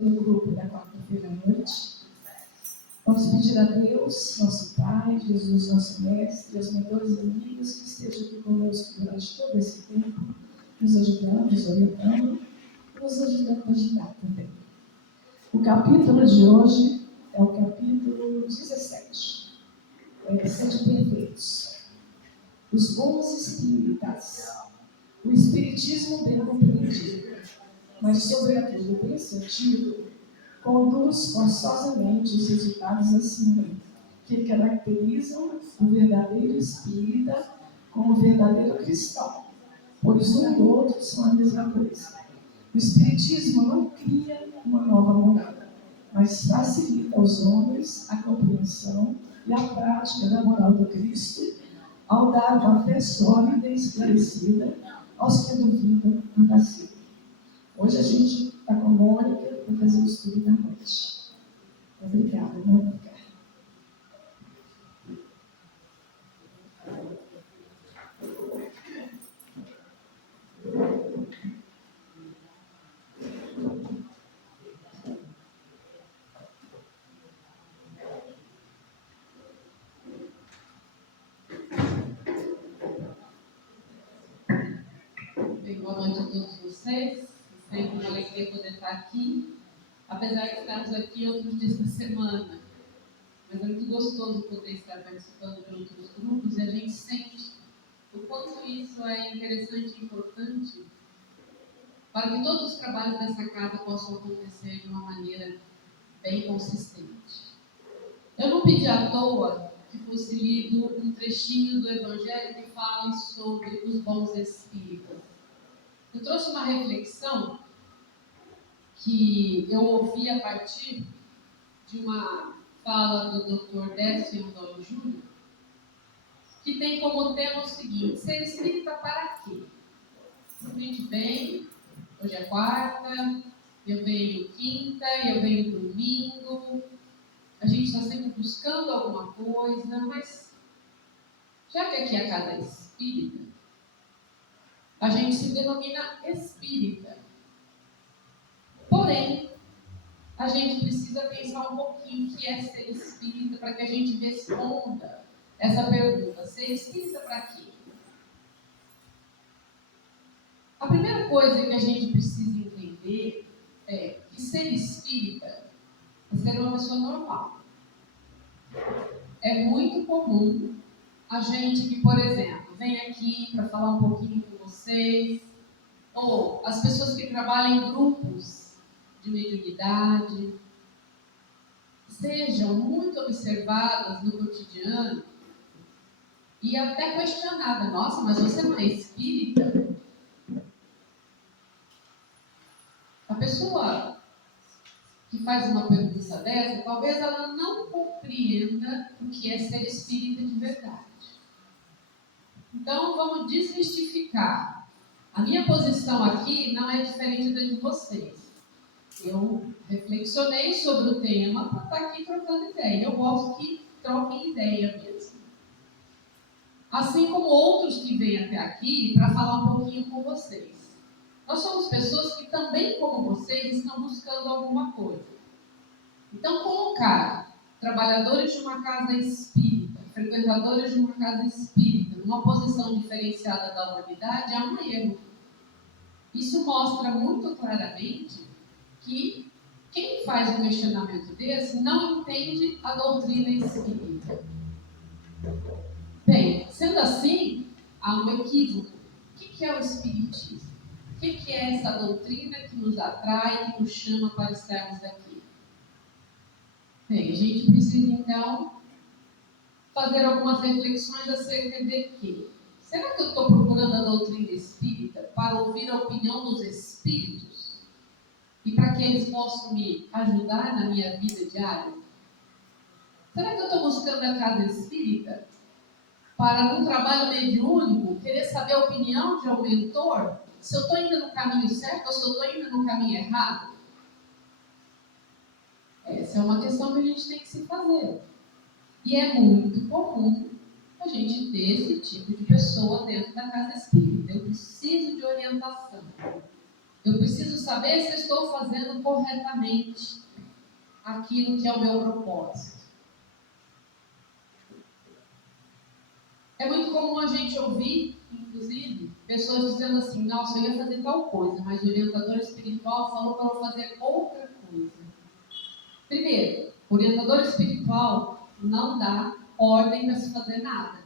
no grupo da quarta-feira à noite. Vamos pedir a Deus, nosso Pai, Jesus, nosso Mestre, aos mentores e amigos que estejam aqui conosco durante todo esse tempo, nos ajudando, nos orientando, nos ajudando a ajudar também. O capítulo de hoje é o capítulo 17. Sejam perfeitos. Os bons espíritas. O espiritismo bem compreendido, mas sobretudo bem sentido, conduz forçosamente os resultados acima, que caracterizam o verdadeiro espírita como o verdadeiro cristão, pois um e outro são a mesma coisa. O espiritismo não cria uma nova moral, mas facilita aos homens a compreensão e a prática da moral do Cristo, ao dar uma fé sólida e esclarecida aos que duvidam e vacilam. Hoje a gente está com a Mônica para fazer o estudo da noite. Obrigada, Mônica. Boa noite a todos vocês. Sempre uma alegria poder estar aqui, apesar de estarmos aqui outros dias da semana. Mas é muito gostoso poder estar participando de outros grupos e a gente sente o quanto isso é interessante e importante para que todos os trabalhos dessa casa possam acontecer de uma maneira bem consistente. Eu não pedi à toa que fosse lido um trechinho do Evangelho que fale sobre os bons espíritas. Eu trouxe uma reflexão que eu ouvi a partir de uma fala do Dr. Décio Antônio Júnior, que tem como tema o seguinte: ser espírita para quê? Simplesmente bem, hoje é quarta, eu venho quinta, eu venho domingo, a gente está sempre buscando alguma coisa, mas já que aqui é a casa espírita, a gente se denomina espírita. Porém, a gente precisa pensar um pouquinho o que é ser espírita para que a gente responda essa pergunta: ser espírita para quê? A primeira coisa que a gente precisa entender é que ser espírita é ser uma pessoa normal. É muito comum a gente que, por exemplo, vem aqui para falar um pouquinho com vocês, ou as pessoas que trabalham em grupos de mediunidade, sejam muito observadas no cotidiano e até questionadas: nossa, mas você não é espírita? A pessoa que faz uma pergunta dessa, talvez ela não compreenda o que é ser espírita de verdade. Então, vamos desmistificar. A minha posição aqui não é diferente da de vocês. Eu reflexionei sobre o tema para estar aqui trocando ideia. Eu gosto que troquem ideia mesmo. Assim como outros que vêm até aqui para falar um pouquinho com vocês. Nós somos pessoas que também, como vocês, estão buscando alguma coisa. Então, colocar trabalhadores de uma casa espírita, frequentadores de uma casa espírita, numa posição diferenciada da humanidade é um erro. Isso mostra muito claramente que quem faz um questionamento desse não entende a doutrina espírita. Bem, sendo assim, há um equívoco. O que é o espiritismo? O que é essa doutrina que nos atrai, que nos chama para estarmos aqui? Bem, a gente precisa então fazer algumas reflexões acerca de quê? Será que eu estou procurando a doutrina espírita para ouvir a opinião dos espíritos e para que eles possam me ajudar na minha vida diária? Será que eu estou buscando a casa espírita para, num trabalho mediúnico, querer saber a opinião de um mentor, se eu estou indo no caminho certo ou se eu estou indo no caminho errado? Essa é uma questão que a gente tem que se fazer. E é muito comum a gente ter esse tipo de pessoa dentro da casa espírita. Eu preciso de orientação. Eu preciso saber se eu estou fazendo corretamente aquilo que é o meu propósito. É muito comum a gente ouvir, inclusive, pessoas dizendo assim: nossa, eu ia fazer tal coisa, mas o orientador espiritual falou para eu fazer outra coisa. Primeiro, o orientador espiritual não dá ordem para se fazer nada,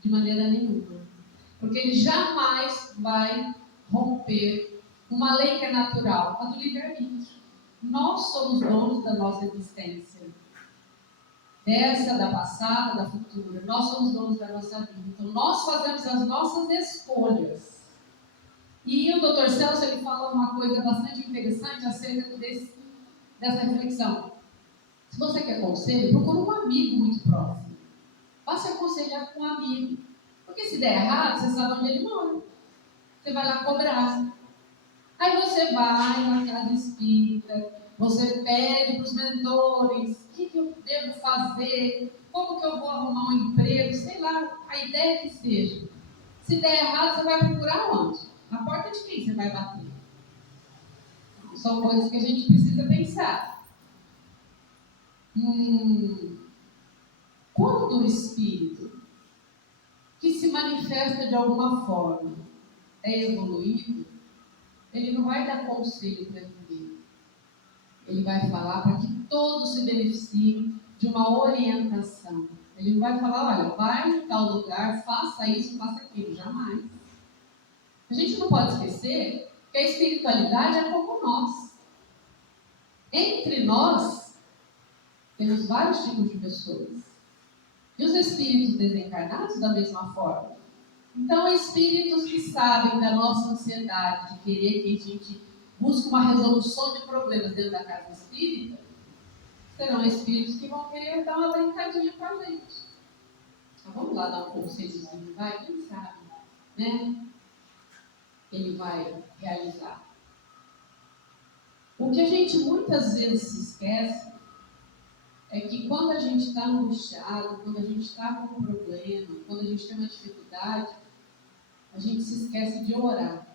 de maneira nenhuma. Porque ele jamais vai romper uma lei que é natural, a do livre-arbítrio. Nós somos donos da nossa existência. Dessa, da passada, da futura. Nós somos donos da nossa vida. Então, nós fazemos as nossas escolhas. E o Dr. Celso, ele fala uma coisa bastante interessante acerca dessa reflexão. Se você quer conselho, procura um amigo muito próximo. Vá se aconselhar com um amigo. Porque se der errado, você sabe onde ele mora. Você vai lá cobrar. Aí você vai na casa espírita, você pede para os mentores, o que eu devo fazer, como que eu vou arrumar um emprego, sei lá, a ideia que seja. Se der errado, você vai procurar onde? Na porta de quem você vai bater? São coisas que a gente precisa pensar. Quando o espírito que se manifesta de alguma forma é evoluído, ele não vai dar conselho para ninguém. Ele vai falar para que todos se beneficiem de uma orientação. Ele não vai falar: olha, vai em tal lugar, faça isso, faça aquilo. Jamais. A gente não pode esquecer que a espiritualidade é como nós. Entre nós, temos vários tipos de pessoas. E os espíritos desencarnados, da mesma forma. Então, espíritos que sabem da nossa ansiedade, de querer que a gente busque uma resolução de problemas dentro da casa espírita, serão espíritos que vão querer dar uma brincadinha com a gente. Então, vamos lá dar um conselhozinho, vai? Quem sabe, né? Ele vai realizar. O que a gente muitas vezes se esquece é que quando a gente está angustiado, quando a gente está com um problema, quando a gente tem uma dificuldade, a gente se esquece de orar.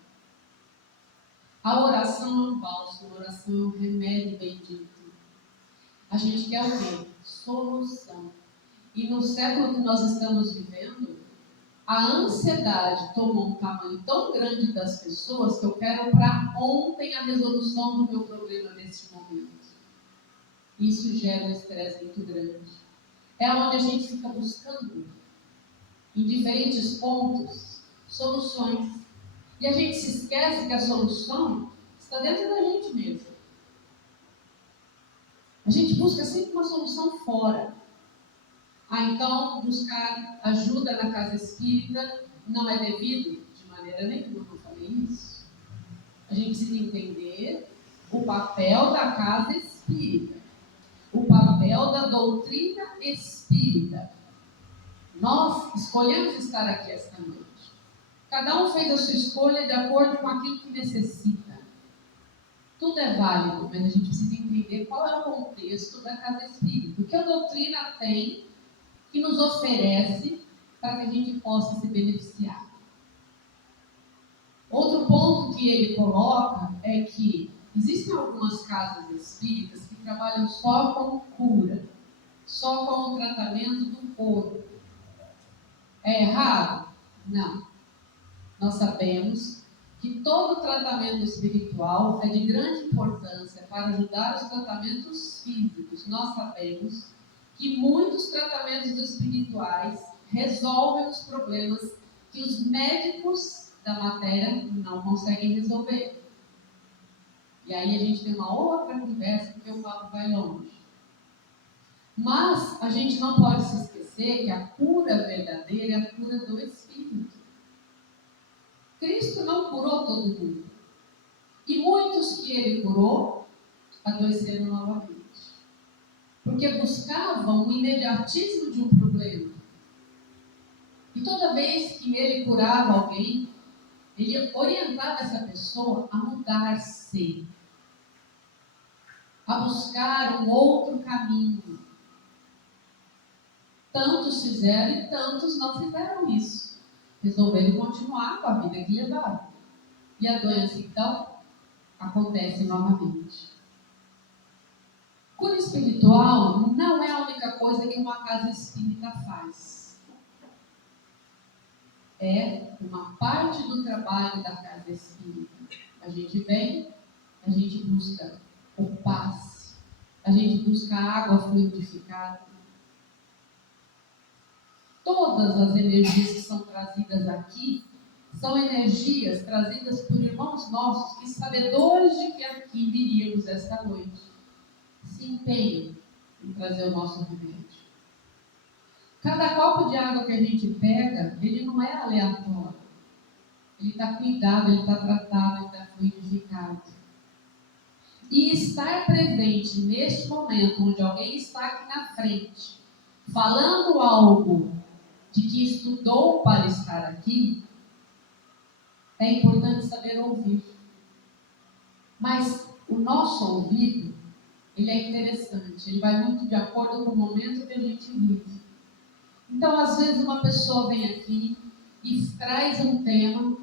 A oração é um bálsamo, a oração é um remédio bendito. A gente quer o quê? Solução. E no século que nós estamos vivendo, a ansiedade tomou um tamanho tão grande das pessoas que eu quero para ontem a resolução do meu problema nesse momento. Isso gera um estresse muito grande. É onde a gente fica buscando, em diferentes pontos, soluções. E a gente se esquece que a solução está dentro da gente mesmo. A gente busca sempre uma solução fora. Então, buscar ajuda na casa espírita não é devido de maneira nenhuma, não falei isso. A gente precisa entender o papel da casa espírita, o papel da doutrina espírita. Nós escolhemos estar aqui esta noite. Cada um fez a sua escolha de acordo com aquilo que necessita. Tudo é válido, mas a gente precisa entender qual é o contexto da casa espírita. O que a doutrina tem que nos oferece para que a gente possa se beneficiar. Outro ponto que ele coloca é que existem algumas casas espíritas que trabalham só com cura, só com o tratamento do corpo. É errado? Não. Nós sabemos que todo tratamento espiritual é de grande importância para ajudar os tratamentos físicos. Nós sabemos que muitos tratamentos espirituais resolvem os problemas que os médicos da matéria não conseguem resolver. E aí a gente tem uma outra conversa, porque o papo vai longe. Mas a gente não pode se esquecer que a cura verdadeira é a cura do espírito. Cristo não curou todo mundo. E muitos que ele curou adoeceram novamente. Porque buscavam o imediatismo de um problema. E toda vez que ele curava alguém, ele orientava essa pessoa a mudar-se, a buscar um outro caminho. Tantos fizeram e tantos não fizeram isso. Resolveram continuar com a vida que levaram. E a doença, então, acontece novamente. Cura espiritual não é a única coisa que uma casa espírita faz. É uma parte do trabalho da casa espírita. A gente vem, a gente busca o passe, a gente busca a água fluidificada. Todas as energias que são trazidas aqui são energias trazidas por irmãos nossos que, sabedores de que aqui viríamos esta noite, se empenham em trazer o nosso remédio. Cada copo de água que a gente pega, ele não é aleatório. Ele está cuidado, ele está tratado, ele está fluidificado. E estar presente neste momento, onde alguém está aqui na frente, falando algo de que estudou para estar aqui, é importante saber ouvir. Mas o nosso ouvido, ele é interessante, ele vai muito de acordo com o momento que a gente vive. Então, às vezes, uma pessoa vem aqui e traz um tema,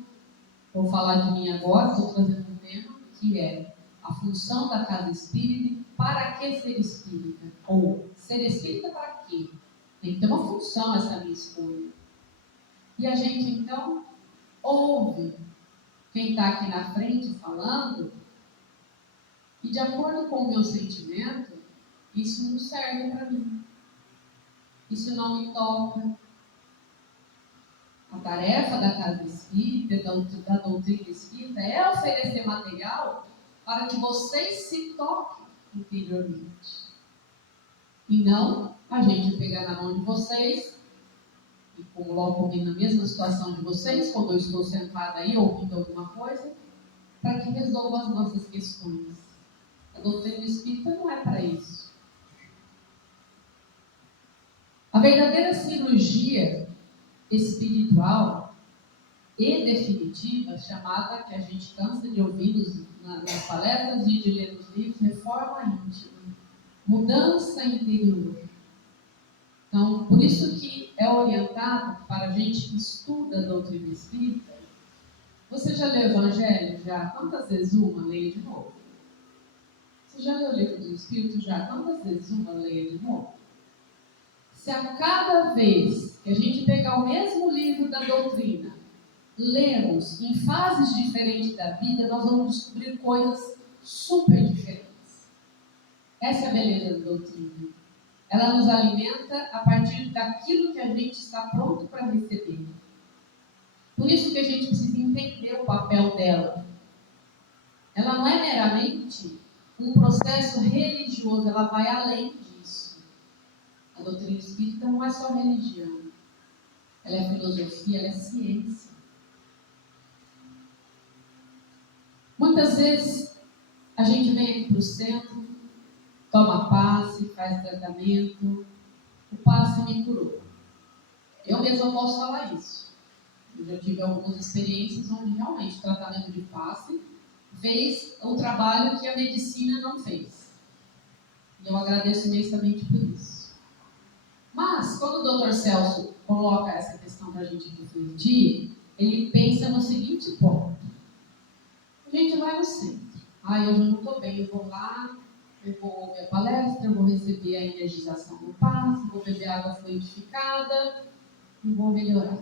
vou falar de mim agora, estou trazendo um tema, que é a função da casa espírita. Para que ser espírita? Ou ser espírita para quê? Tem que ter uma função essa minha escolha. E a gente, então, ouve quem está aqui na frente falando, e de acordo com o meu sentimento, isso não serve para mim. Isso não me toca. A tarefa da casa espírita, da doutrina espírita, é oferecer material para que vocês se toquem interiormente. E não a gente pegar na mão de vocês e coloco-me na mesma situação de vocês, quando eu estou sentada aí ouvindo alguma coisa, para que resolva as nossas questões. A doutrina espírita não é para isso. A verdadeira cirurgia espiritual e definitiva, chamada, que a gente cansa de ouvir nas palestras e de ler nos livros, reforma íntima, mudança interior. Então, por isso que é orientado para a gente que estuda a doutrina espírita. Você já leu o Evangelho? Já? Quantas vezes uma? Leia de novo. Você já leu o Livro dos Espíritos? Já? Quantas vezes uma? Leia de novo. Se a cada vez que a gente pegar o mesmo livro da doutrina, lemos em fases diferentes da vida, nós vamos descobrir coisas super diferentes. Essa é a beleza da doutrina. Ela nos alimenta a partir daquilo que a gente está pronto para receber. Por isso que a gente precisa entender o papel dela. Ela não é meramente um processo religioso, ela vai além disso. A doutrina espírita não é só religião. Ela é filosofia, ela é ciência. Muitas vezes a gente vem aqui para o centro, toma passe, faz tratamento. O passe me curou. Eu mesma posso falar isso. Eu já tive algumas experiências onde realmente o tratamento de passe fez o trabalho que a medicina não fez. E eu agradeço imensamente por isso. Mas, quando o Dr. Celso coloca essa questão para a gente refletir, ele pensa no seguinte ponto. A gente vai no centro. Eu já não estou bem, eu vou lá, eu vou ouvir a palestra, eu vou receber a energização do passe, vou beber água fluidificada e vou melhorar.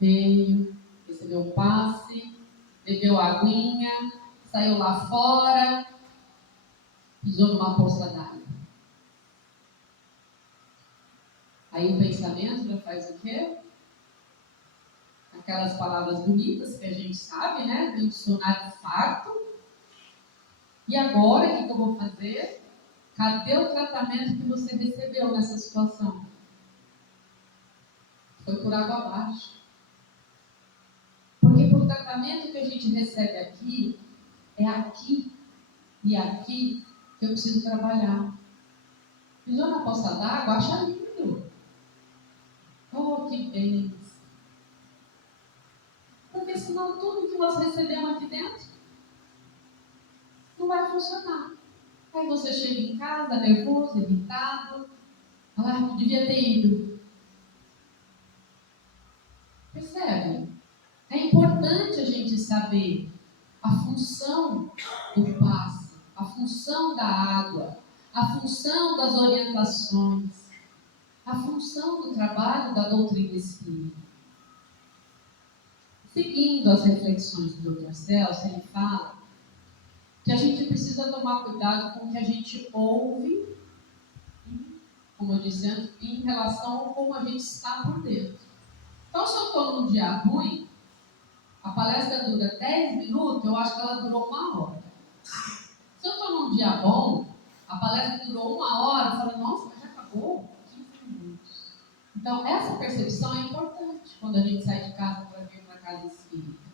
Veio, recebeu um passe, bebeu a aguinha, saiu lá fora, pisou numa poça d'água. Aí o pensamento já faz o quê? Aquelas palavras bonitas que a gente sabe, né? Do dicionário farto. E agora, o que eu vou fazer? Cadê o tratamento que você recebeu nessa situação? Foi por água abaixo. Porque por tratamento que a gente recebe aqui, é aqui e aqui que eu preciso trabalhar. Pisou na poça d'água, acha lindo. Oh, que bem. Porque senão tudo que nós recebemos aqui dentro não vai funcionar. Aí você chega em casa nervoso, irritado. Eu devia ter ido. Percebe? É importante a gente saber a função do passe, a função da água, a função das orientações, a função do trabalho da doutrina espírita. Seguindo as reflexões do Dr. Celso, ele fala que a gente precisa tomar cuidado com o que a gente ouve, como eu disse antes, em relação a como a gente está por dentro. Então, se eu estou num dia ruim, a palestra dura 10 minutos, eu acho que ela durou 1 hora. Se eu estou num dia bom, a palestra durou 1 hora, eu falo, nossa, mas já acabou? 15 minutos. Então, essa percepção é importante quando a gente sai de casa para vir para a casa espírita.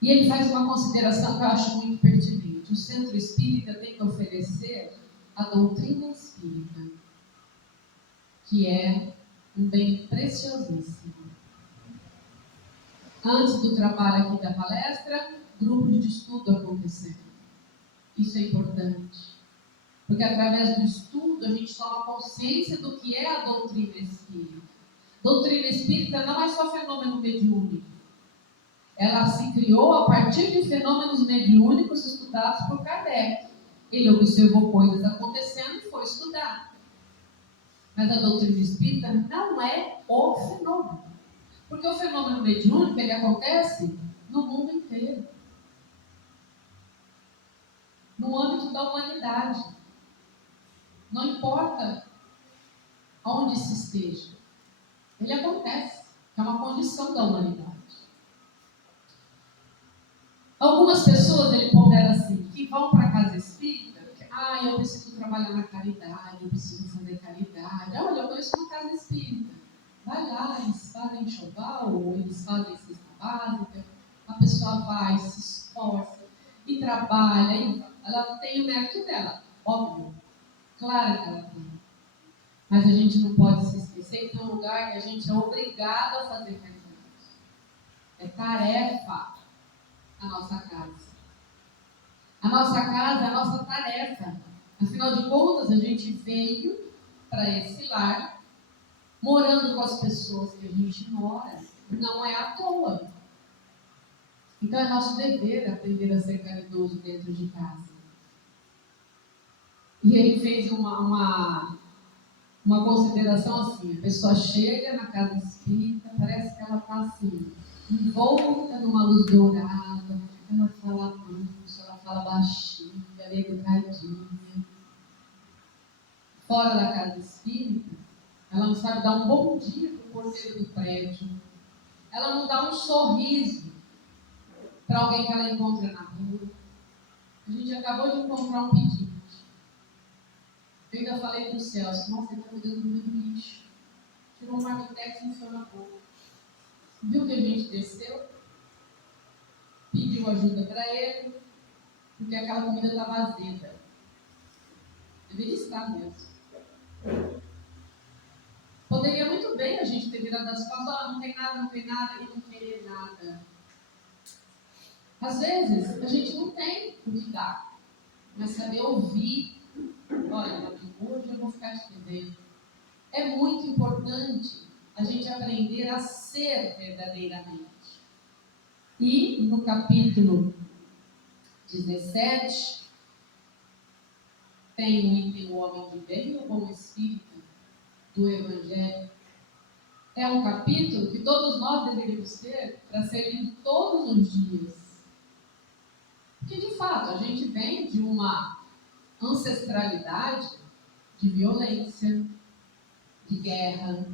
E ele faz uma consideração que eu acho muito pertinente. O centro espírita tem que oferecer a doutrina espírita, que é um bem preciosíssimo. Antes do trabalho aqui da palestra, grupos de estudo acontecendo. Isso é importante. Porque através do estudo a gente toma consciência do que é a doutrina espírita. Doutrina espírita não é só fenômeno mediúnico. Ela se criou a partir de fenômenos mediúnicos estudados por Kardec. Ele observou coisas acontecendo e foi estudar. Mas a doutrina espírita não é o fenômeno. Porque o fenômeno mediúnico, ele acontece no mundo inteiro. No âmbito da humanidade. Não importa onde se esteja. Ele acontece. É uma condição da humanidade. Algumas pessoas, ele pondera assim, que vão para a casa espírita, eu preciso trabalhar na caridade, eu preciso fazer caridade. Olha, eu conheço uma casa espírita. Vai lá, eles fazem enxoval, ou eles fazem cesta básica. A pessoa vai, se esforça, e trabalha, e ela tem o mérito dela, óbvio. Claro que ela tem. Mas a gente não pode se esquecer que é um lugar que a gente é obrigado a fazer caridade. É tarefa a nossa casa. A nossa casa é a nossa tarefa. Afinal de contas, a gente veio para esse lar, morando com as pessoas que a gente mora, não é à toa. Então é nosso dever aprender a ser caridoso dentro de casa. E ele fez uma consideração assim: a pessoa chega na casa espírita, parece que ela está assim, envolta numa luz dourada, ela fala manso, ela fala baixinho, ela é educadinha. Fora da casa espírita, ela não sabe dar um bom dia para o porteiro do prédio, ela não dá um sorriso para alguém que ela encontra na rua. A gente acabou de encontrar um pedinte. Eu ainda falei para o Celso, nossa, ele está cuidando do meu lixo. Tirou um marmitex e enfiou na boca. Viu que a gente desceu? Pediu ajuda para ele, porque aquela comida estava azeda. Deveria estar mesmo. Poderia muito bem a gente ter virado as costas, não tem nada, e não querer nada. Às vezes, a gente não tem o que dar, mas saber ouvir. Olha, meu amigo, hoje eu vou ficar te devendo. É muito importante a gente aprender a ser verdadeiramente. E no capítulo 17, tem o item o homem de bem ou bom espírito do Evangelho. É um capítulo que todos nós deveríamos ter para ser lido todos os dias. Porque, de fato, a gente vem de uma ancestralidade de violência, de guerra.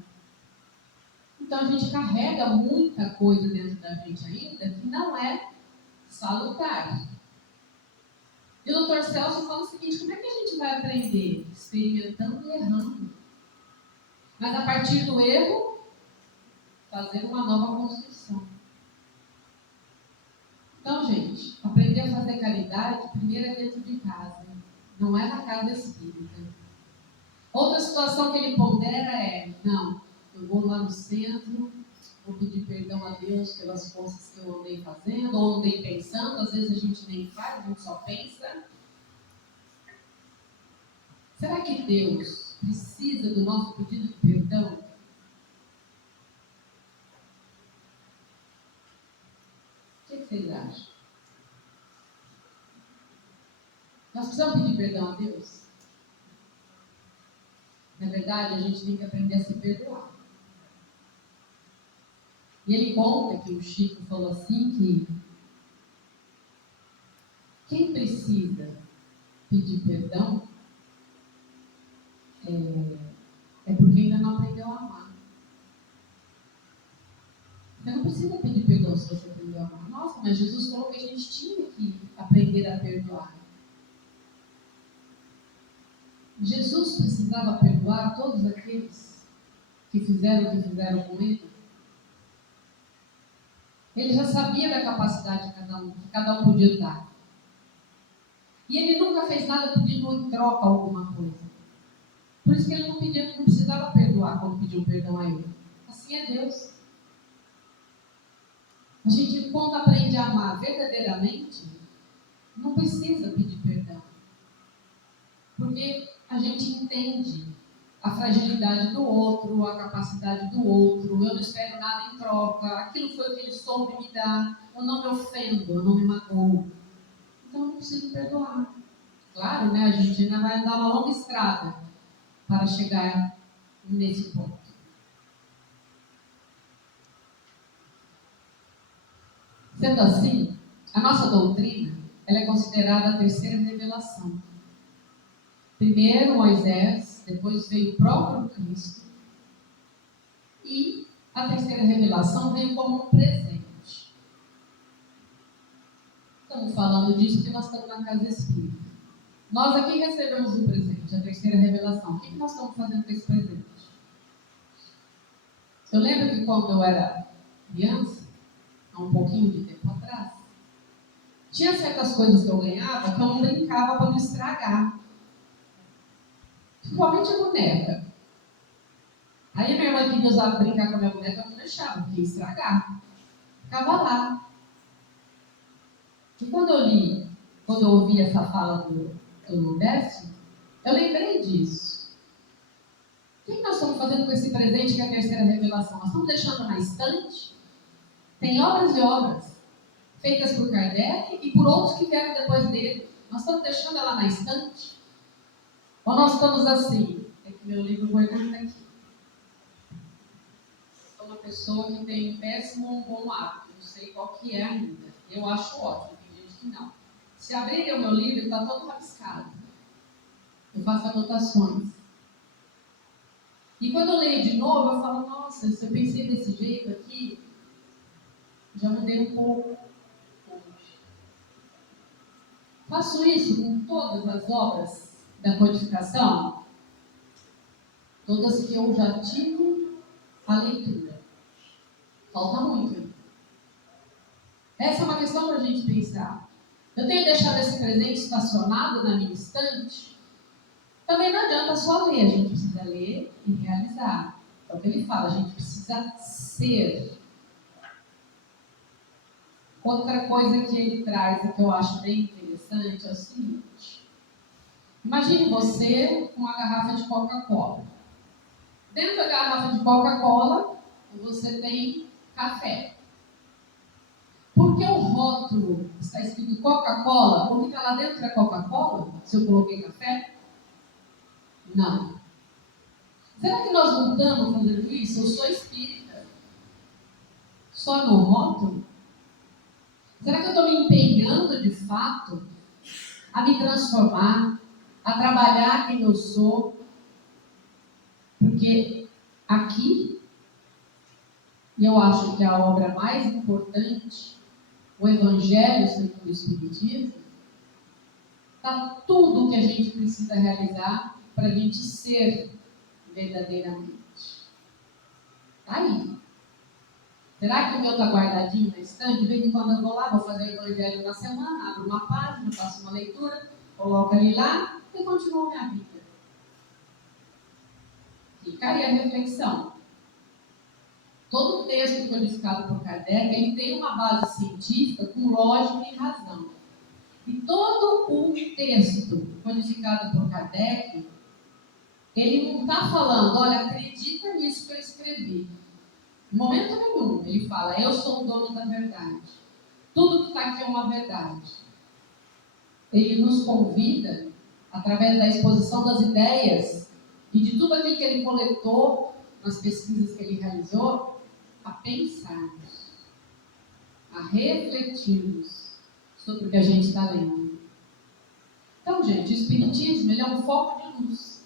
Então, a gente carrega muita coisa dentro da gente ainda que não é salutar. E o Dr. Celso fala o seguinte: como é que a gente vai aprender? Experimentando e errando. Mas, a partir do erro, fazer uma nova construção. Então, gente, aprender a fazer caridade, primeiro é dentro de casa, não é na casa espírita. Outra situação que ele pondera é: não, eu vou lá no centro, vou pedir perdão a Deus pelas coisas que eu andei fazendo, ou andei pensando. Às vezes a gente nem faz, a gente só pensa. Será que Deus precisa do nosso pedido de perdão? vocês acham? Nós precisamos pedir perdão a Deus? Na verdade, a gente tem que aprender a se perdoar. E ele conta que o Chico falou assim que quem precisa pedir perdão é porque ainda não aprendeu a amar. Você não precisa pedir perdão se você aprendeu a amar. Nossa, mas Jesus falou que a gente tinha que aprender a perdoar. Jesus precisava perdoar todos aqueles que fizeram o que fizeram com ele. Ele já sabia da capacidade de cada um, que cada um podia dar. E ele nunca fez nada pedindo em troca alguma coisa. Por isso que ele não precisava perdoar quando pediu perdão a ele. Assim é Deus. A gente, quando aprende a amar verdadeiramente, não precisa pedir perdão. Porque a gente entende a fragilidade do outro, a capacidade do outro. Eu não espero nada em troca. Aquilo foi o que ele soube me dar. Eu não me ofendo, eu não me magoo. Então eu não preciso perdoar. Claro, né? A gente ainda vai andar uma longa estrada para chegar nesse ponto. Sendo assim, a nossa doutrina ela é considerada a terceira revelação. Primeiro Moisés, depois veio o próprio Cristo. E a terceira revelação veio como um presente. Estamos falando disso porque nós estamos na casa espírita. Nós aqui recebemos um presente, a terceira revelação. O que nós estamos fazendo com esse presente? Eu lembro que quando eu era criança, há um pouquinho de tempo atrás, tinha certas coisas que eu ganhava que eu não brincava para não estragar. Principalmente a boneca. Aí minha irmã queria usar brincar com a minha boneca, eu não deixava, porque ia estragar. Ficava lá. E quando eu ouvi essa fala do Décio, eu lembrei disso. O que nós estamos fazendo com esse presente que é a terceira revelação? Nós estamos deixando na estante? Tem obras e obras feitas por Kardec e por outros que vieram depois dele. Nós estamos deixando ela na estante? Ou nós estamos assim? É que meu livro vai estar aqui. Sou uma pessoa que tem um péssimo ou um bom hábito. Não sei qual que é ainda. Eu acho ótimo, tem gente que não. Se abrirem o meu livro, ele está todo rabiscado. Eu faço anotações. E quando eu leio de novo, eu falo, nossa, se eu pensei desse jeito aqui, já mudei um pouco hoje. Faço isso com todas as obras da codificação, todas que eu já tive a leitura. Falta muito ainda. Essa é uma questão para a gente pensar. Eu tenho deixado esse presente estacionado na minha estante. Também não adianta só ler, a gente precisa ler e realizar. É o que ele fala, a gente precisa ser. Outra coisa que ele traz e que eu acho bem interessante é o seguinte. Imagine você com uma garrafa de Coca-Cola. Dentro da garrafa de Coca-Cola, você tem café. Por que o rótulo está escrito Coca-Cola? O que está lá dentro é Coca-Cola? Se eu coloquei café? Não. Será que nós não estamos fazendo isso? Eu sou espírita. Só no rótulo? Será que eu estou me empenhando de fato a me transformar, a trabalhar quem eu sou? Porque aqui, e eu acho que a obra mais importante, o Evangelho segundo o Espiritismo, está tudo o que a gente precisa realizar para a gente ser verdadeiramente. Está aí. Será que o meu está guardadinho na estante? De vez em quando eu vou lá, vou fazer o Evangelho na semana, abro uma página, faço uma leitura, coloco ali lá e continuo minha vida. Fica aí a reflexão. Todo texto codificado por Kardec, ele tem uma base científica com lógica e razão. E todo o texto codificado por Kardec, ele não está falando, olha, acredita nisso que eu escrevi. Em momento nenhum, ele fala, eu sou o dono da verdade. Tudo que está aqui é uma verdade. Ele nos convida, através da exposição das ideias e de tudo aquilo que ele coletou nas pesquisas que ele realizou, a pensarmos, a refletirmos sobre o que a gente está lendo. Então, gente, o Espiritismo ele é um foco de luz.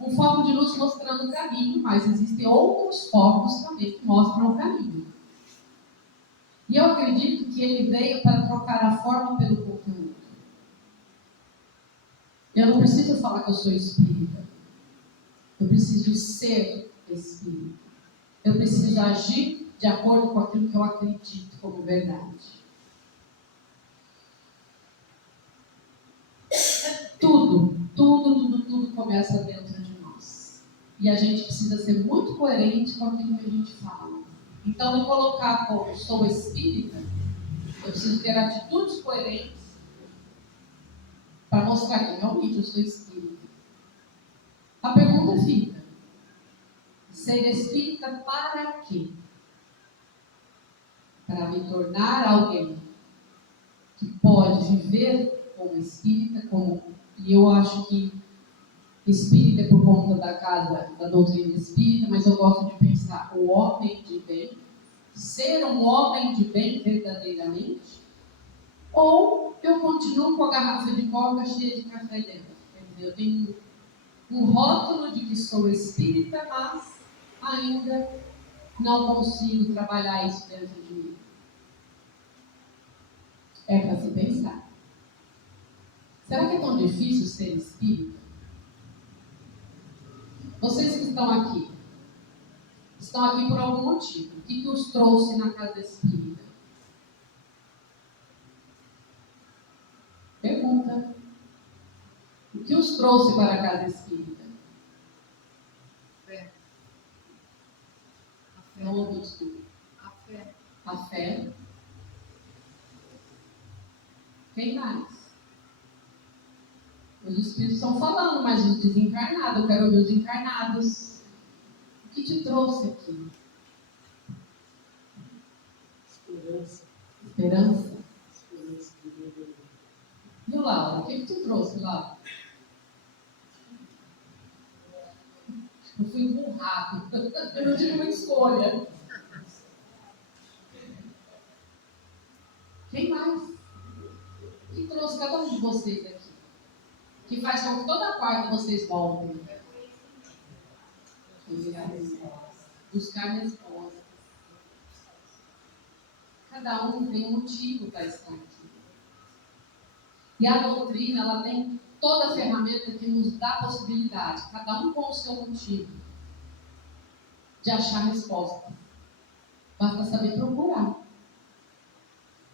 Um foco de luz mostrando o caminho, mas existem outros focos também que mostram o caminho. E eu acredito que ele veio para trocar a forma pelo conteúdo. Eu não preciso falar que eu sou espírita. Eu preciso ser espírita. Eu preciso agir de acordo com aquilo que eu acredito como verdade. Tudo começa dentro de nós. E a gente precisa ser muito coerente com aquilo que a gente fala. Então, me colocar como sou espírita, eu preciso ter atitudes coerentes para mostrar que realmente eu sou espírita. A pergunta fica: ser espírita para quê? Para me tornar alguém que pode viver como espírita, e eu acho que espírita é por conta da casa da doutrina espírita, mas eu gosto de pensar o homem de bem, ser um homem de bem verdadeiramente, ou eu continuo com a garrafa de coca cheia de café dentro. Quer dizer, eu tenho um rótulo de que sou espírita, mas ainda não consigo trabalhar isso dentro de mim. É para se pensar. Será que é tão difícil ser espírita? Vocês que estão aqui por algum motivo. O que os trouxe na casa espírita? Pergunta. O que os trouxe para a casa espírita? Fé. Não ouvi, desculpa. A fé. A fé. Quem mais? Os espíritos estão falando, mas os desencarnados, eu quero ouvir os encarnados. O que te trouxe aqui? Esperança. Esperança? Esperança de viver. E o Laura? O que tu trouxe, Laura? Eu fui empurrado. Eu não tive uma escolha. Quem mais? O que trouxe cada um de vocês aqui? Que faz com que toda quarta vocês voltem. Buscar respostas. Cada um tem um motivo para estar aqui. E a doutrina, ela tem toda a ferramenta que nos dá a possibilidade, cada um com o seu motivo, de achar resposta. Basta saber procurar.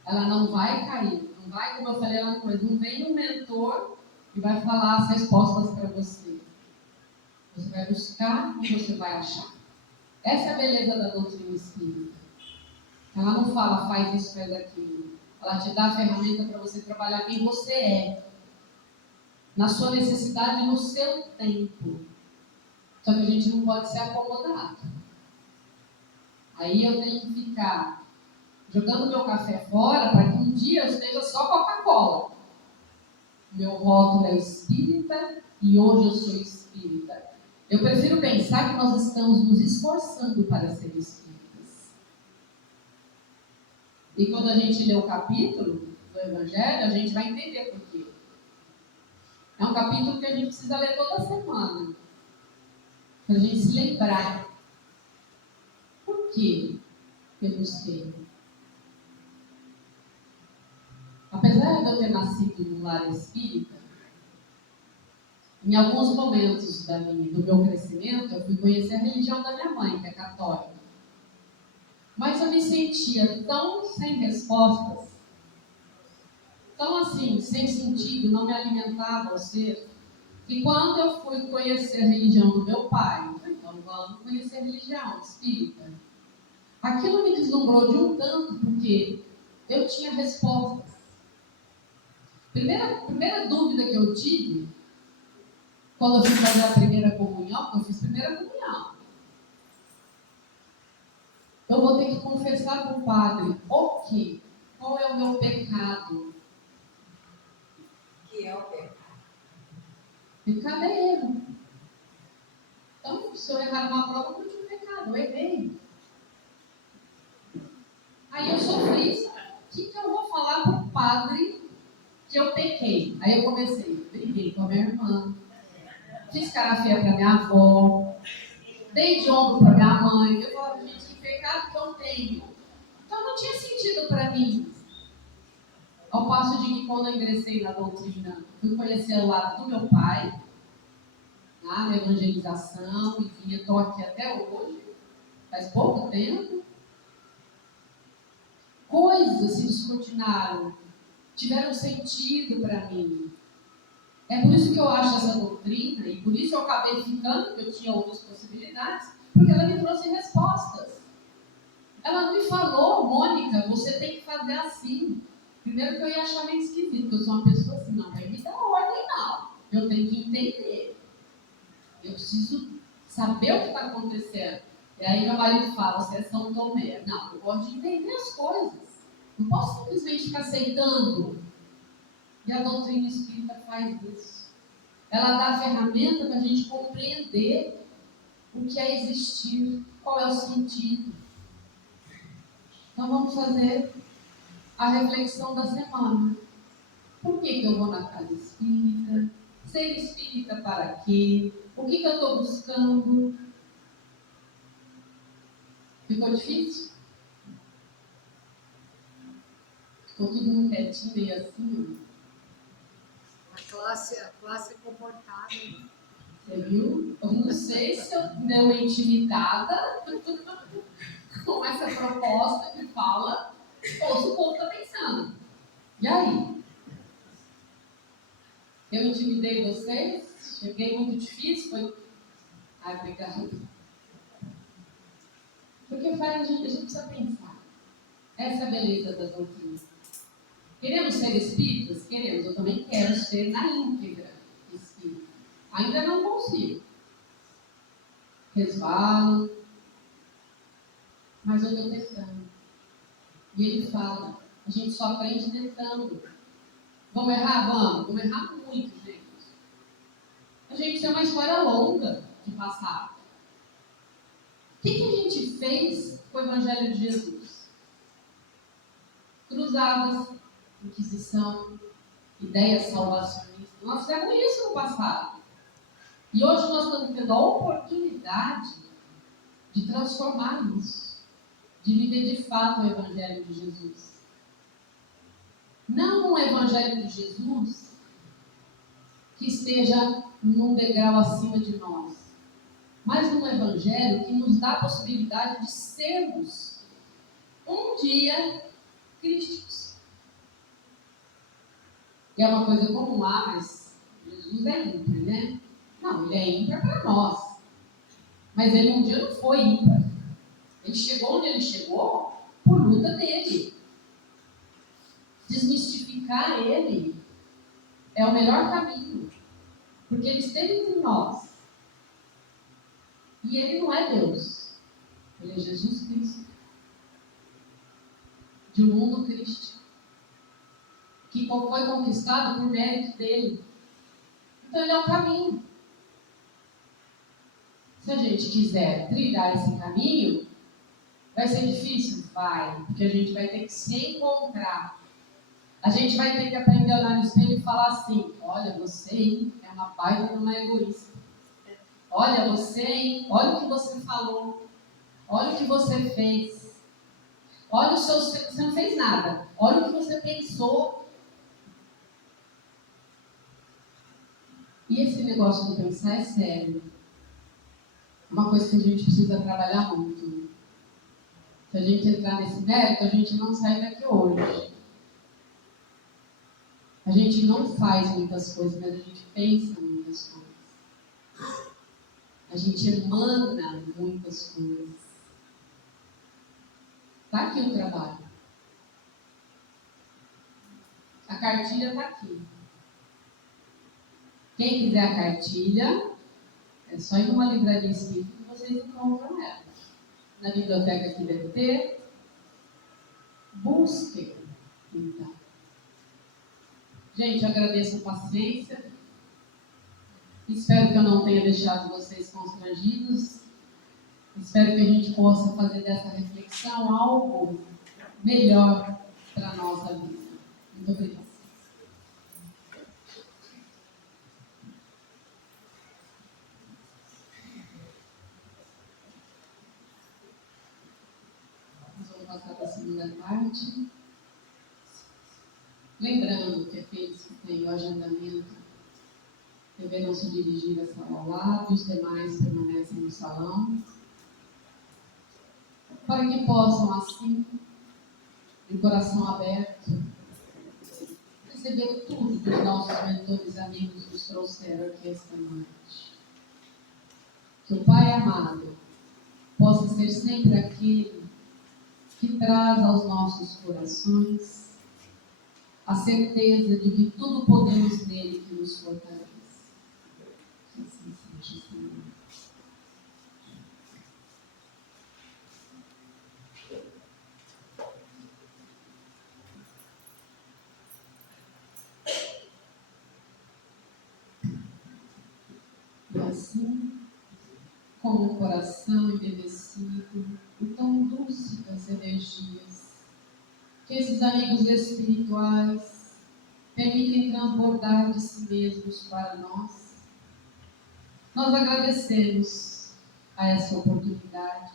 Ela não vai cair, não vai, como eu falei lá no começo, não vem um mentor e vai falar as respostas para você. Você vai buscar e você vai achar. Essa é a beleza da doutrina espírita. Ela não fala, faz isso, faz aquilo. Ela te dá a ferramenta para você trabalhar quem você é. Na sua necessidade, no seu tempo. Só que a gente não pode ser acomodado. Aí eu tenho que ficar jogando meu café fora para que um dia eu esteja só Coca-Cola. Meu rótulo é espírita e hoje eu sou espírita. Eu prefiro pensar que nós estamos nos esforçando para ser espíritas. E quando a gente lê o capítulo do Evangelho, a gente vai entender por quê. É um capítulo que a gente precisa ler toda semana. Para a gente se lembrar. Por que eu busquei? Apesar de eu ter nascido num lar espírita, em alguns momentos do meu crescimento, eu fui conhecer a religião da minha mãe, que é católica. Mas eu me sentia tão sem respostas, tão assim, sem sentido, não me alimentava ao ser, que quando eu fui conhecer a religião do meu pai, então vamos conhecer a religião espírita, aquilo me deslumbrou de um tanto, porque eu tinha respostas. Primeira dúvida que eu tive, quando eu fui fazer a primeira comunhão, porque eu fiz primeira comunhão, eu vou ter que confessar para o padre o quê? Qual é o meu pecado? Que é o pecado. Pecado é erro. Então, se eu errar uma prova, eu tive pecado, eu errei. Aí eu sofri, sabe? O que eu vou falar para o padre que eu pequei? Aí eu comecei, briguei com a minha irmã, fiz cara feia para minha avó, dei de ombro para minha mãe. Eu falava, gente, que pecado que eu tenho. Então não tinha sentido para mim. Ao passo de que quando eu ingressei na doutrina, fui conhecer o lado do meu pai, na evangelização, e estou aqui até hoje, faz pouco tempo. Coisas se descortinaram, tiveram sentido para mim. É por isso que eu acho essa doutrina, e por isso eu acabei ficando, porque eu tinha outras possibilidades, porque ela me trouxe respostas. Ela não me falou, Mônica, você tem que fazer assim. Primeiro que eu ia achar meio esquisito, porque eu sou uma pessoa assim, não vai me dar ordem, não. Eu tenho que entender. Eu preciso saber o que está acontecendo. E aí meu marido fala, você é São Tomé. Não, eu gosto de entender as coisas. Não posso simplesmente ficar aceitando. E a doutrina espírita faz isso. Ela dá a ferramenta para a gente compreender o que é existir, qual é o sentido. Então vamos fazer a reflexão da semana. Por que eu vou na casa espírita? Ser espírita para quê? O que eu estou buscando? Ficou difícil? Ficou todo mundo quietinho, meio assim? A classe comportada. Você viu? Eu não sei se eu dei uma intimidada com essa proposta que fala, ou se o povo está pensando. E aí? Eu intimidei vocês? Cheguei muito difícil? Foi... Ai, obrigada. Porque faz a gente precisa pensar. Essa é a beleza da doutrina. Queremos ser espíritas? Queremos. Eu também quero ser na íntegra espírita. Ainda não consigo. Resvalo. Mas eu estou tentando. E ele fala, a gente só aprende tentando. Vamos errar? Vamos. Vamos errar muito, gente. A gente tem uma história longa de passado. O que a gente fez com o Evangelho de Jesus? Cruzadas, Inquisição, ideias salvacionistas. Nós fizemos isso no passado. E hoje nós estamos tendo a oportunidade de transformar isso, de viver de fato o Evangelho de Jesus. Não um Evangelho de Jesus que esteja num degrau acima de nós, mas um Evangelho que nos dá a possibilidade de sermos um dia crísticos. E é uma coisa comum, mas Jesus é ímpar, né? Não, ele é ímpar para nós. Mas ele um dia não foi ímpar. Ele chegou onde ele chegou por luta dele. Desmistificar ele é o melhor caminho. Porque ele esteve entre nós. E ele não é Deus. Ele é Jesus Cristo. De um mundo crístico. Que foi conquistado por mérito dele. Então ele é o caminho. Se a gente quiser trilhar esse caminho, vai ser difícil? Vai. Porque a gente vai ter que se encontrar. A gente vai ter que aprender a olhar no espelho e falar assim, olha, você hein, é uma baita de uma egoísta. Olha, você, hein, olha o que você falou. Olha o que você fez. Olha o seu... Você não fez nada. Olha o que você pensou. E esse negócio de pensar é sério. Uma coisa que a gente precisa trabalhar muito. Se a gente entrar nesse mérito, a gente não sai daqui hoje. A gente não faz muitas coisas, mas a gente pensa muitas coisas. A gente emana muitas coisas. Está aqui o trabalho. A cartilha está aqui. Quem quiser a cartilha, é só ir numa livraria espírita que vocês encontram ela. Na biblioteca que deve ter. Busquem. Então, gente, eu agradeço a paciência. Espero que eu não tenha deixado vocês constrangidos. Espero que a gente possa fazer dessa reflexão algo melhor para a nossa vida. Muito obrigada. Nós vamos passar para a segunda parte. Lembrando que aqueles que têm o agendamento deverão se dirigir à sala ao lado, os demais permanecem no salão, para que possam, assim, de coração aberto, receber tudo que os nossos mentores amigos nos trouxeram aqui esta noite. Que o Pai amado possa ser sempre aquele que traz aos nossos corações a certeza de que tudo podemos nele que nos fortalece. Que assim seja, Senhor. E assim, com o coração embevecido e tão dulce das energias que esses amigos espirituais permitem transbordar de si mesmos para nós, nós agradecemos a essa oportunidade,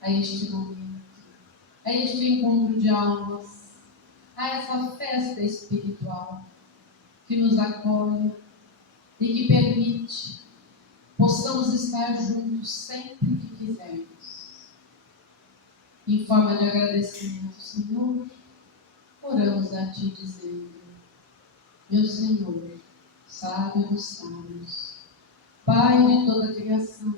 a este momento, a este encontro de almas, a essa festa espiritual que nos acolhe e que permite possamos estar juntos sempre que quisermos. Em forma de agradecimento, Senhor, oramos a Ti dizendo: meu Senhor, sábio dos sábios, Pai de toda a criação,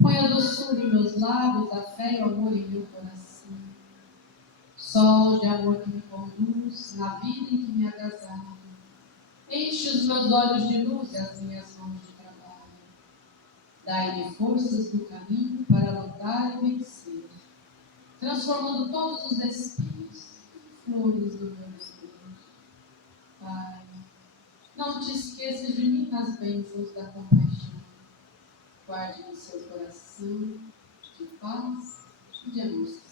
põe a doçura em meus lábios, a fé e o amor em meu coração. Sol de amor que me conduz, na vida em que me agasalho, enche os meus olhos de luz e as minhas mãos de trabalho. Dai-me forças do caminho para lutar e vencer, transformando todos os espinhos em flores do meu desejo. Pai, não te esqueças de mim nas bênçãos da compaixão. Guarde no seu coração de paz e de amor.